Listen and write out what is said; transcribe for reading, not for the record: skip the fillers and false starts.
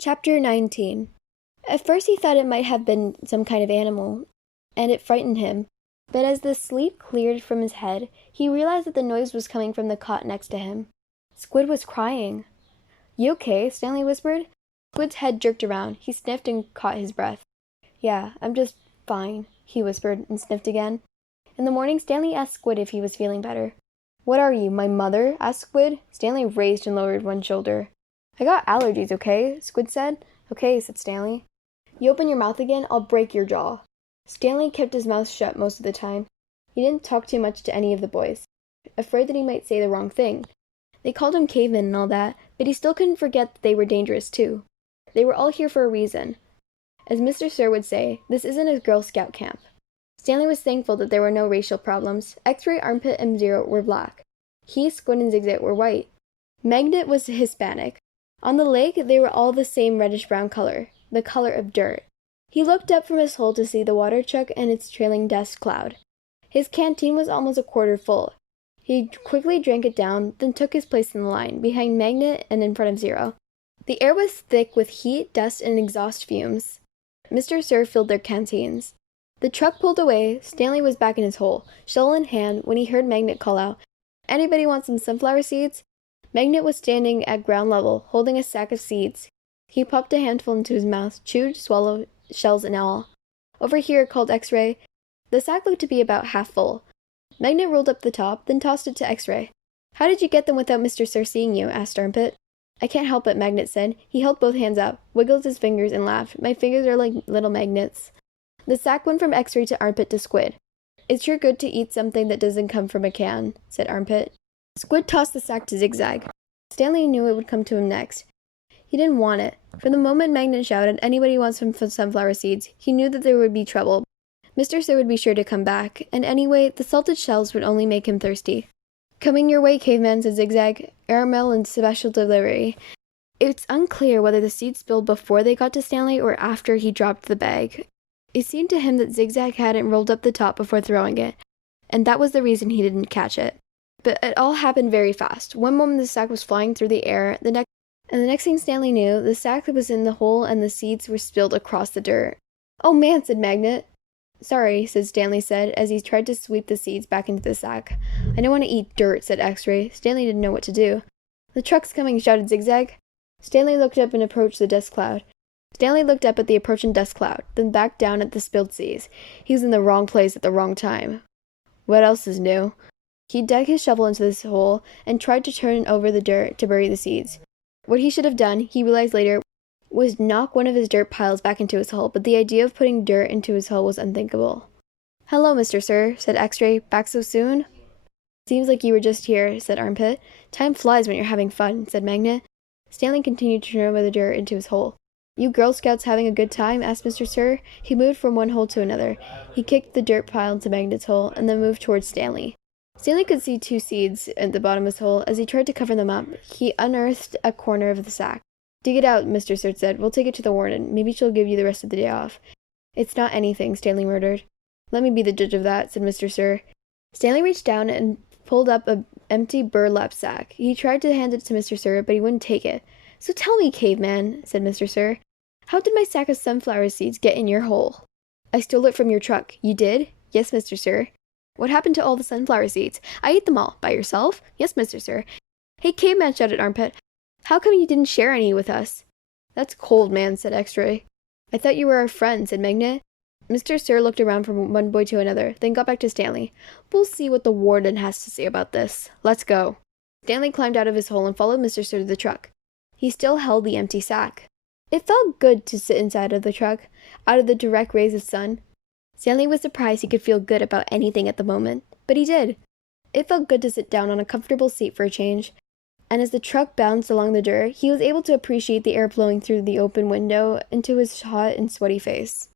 Chapter 19. At first he thought it might have been some kind of animal, and it frightened him. But as the sleep cleared from his head, he realized that the noise was coming from the cot next to him. Squid was crying. "You okay?" Stanley whispered. Squid's head jerked around. He sniffed and caught his breath. "Yeah, I'm just fine," he whispered and sniffed again. In the morning, Stanley asked Squid if he was feeling better. "What are you, my mother?" asked Squid. Stanley raised and lowered one shoulder. "I got allergies, okay?" Squid said. "Okay," said Stanley. "You open your mouth again, I'll break your jaw." Stanley kept his mouth shut most of the time. He didn't talk too much to any of the boys, afraid that he might say the wrong thing. They called him caveman and all that, but he still couldn't forget that they were dangerous too. They were all here for a reason. As Mr. Sir would say, this isn't a Girl Scout camp. Stanley was thankful that there were no racial problems. X-Ray, Armpit, and Zero were black. He, Squid, and Zigzag were white. Magnet was Hispanic. On the lake, they were all the same reddish-brown color, the color of dirt. He looked up from his hole to see the water truck and its trailing dust cloud. His canteen was almost a quarter full. He quickly drank it down, then took his place in the line, behind Magnet and in front of Zero. The air was thick with heat, dust, and exhaust fumes. Mr. Sir filled their canteens. The truck pulled away. Stanley was back in his hole, shovel in hand, when he heard Magnet call out, "Anybody want some sunflower seeds?" Magnet was standing at ground level, holding a sack of seeds. He popped a handful into his mouth, chewed, swallowed, shells and all. "Over here," called X-Ray. The sack looked to be about half full. Magnet rolled up the top, then tossed it to X-Ray. "How did you get them without Mr. Sir seeing you?" asked Armpit. "I can't help it," Magnet said. He held both hands up, wiggled his fingers, and laughed. "My fingers are like little magnets." The sack went from X-Ray to Armpit to Squid. "It's sure good to eat something that doesn't come from a can," said Armpit. Squid tossed the sack to Zigzag. Stanley knew it would come to him next. He didn't want it. From the moment Magnet shouted, "Anybody wants some sunflower seeds," he knew that there would be trouble. Mr. Sir would be sure to come back, and anyway, the salted shells would only make him thirsty. "Coming your way, caveman," said Zigzag. "Airmail and special delivery." It's unclear whether the seeds spilled before they got to Stanley or after he dropped the bag. It seemed to him that Zigzag hadn't rolled up the top before throwing it, and that was the reason he didn't catch it. But it all happened very fast. One moment the sack was flying through the air, the next thing Stanley knew, the sack was in the hole and the seeds were spilled across the dirt. "Oh man," said Magnet. "Sorry," Stanley said, as he tried to sweep the seeds back into the sack. "I don't want to eat dirt," said X-Ray. Stanley didn't know what to do. "The truck's coming," shouted Zigzag. Stanley looked up and approached the dust cloud. Stanley looked up at the approaching dust cloud, then back down at the spilled seeds. He was in the wrong place at the wrong time. What else is new? He dug his shovel into this hole and tried to turn over the dirt to bury the seeds. What he should have done, he realized later, was knock one of his dirt piles back into his hole, but the idea of putting dirt into his hole was unthinkable. "Hello, Mr. Sir," said X-Ray. "Back so soon?" "Seems like you were just here," said Armpit. "Time flies when you're having fun," said Magnet. Stanley continued to turn over the dirt into his hole. "You Girl Scouts having a good time?" asked Mr. Sir. He moved from one hole to another. He kicked the dirt pile into Magnet's hole and then moved towards Stanley. Stanley could see 2 seeds at the bottom of his hole. As he tried to cover them up, he unearthed a corner of the sack. "Dig it out," Mr. Sir said. "We'll take it to the warden. Maybe she'll give you the rest of the day off." "It's not anything," Stanley murmured. "Let me be the judge of that," said Mr. Sir. Stanley reached down and pulled up an empty burlap sack. He tried to hand it to Mr. Sir, but he wouldn't take it. "So tell me, caveman," said Mr. Sir, "how did my sack of sunflower seeds get in your hole?" "I stole it from your truck." "You did?" "Yes, Mr. Sir." "What happened to all the sunflower seeds?" "I ate them all." "By yourself?" "Yes, Mr. Sir." "Hey, caveman," shouted Armpit. "How come you didn't share any with us?" "That's cold, man," said X-Ray. "I thought you were our friend," said Magnet. Mr. Sir looked around from one boy to another, then got back to Stanley. "We'll see what the warden has to say about this. Let's go." Stanley climbed out of his hole and followed Mr. Sir to the truck. He still held the empty sack. It felt good to sit inside of the truck, out of the direct rays of sun. Stanley was surprised he could feel good about anything at the moment, but he did. It felt good to sit down on a comfortable seat for a change, and as the truck bounced along the dirt, he was able to appreciate the air blowing through the open window into his hot and sweaty face.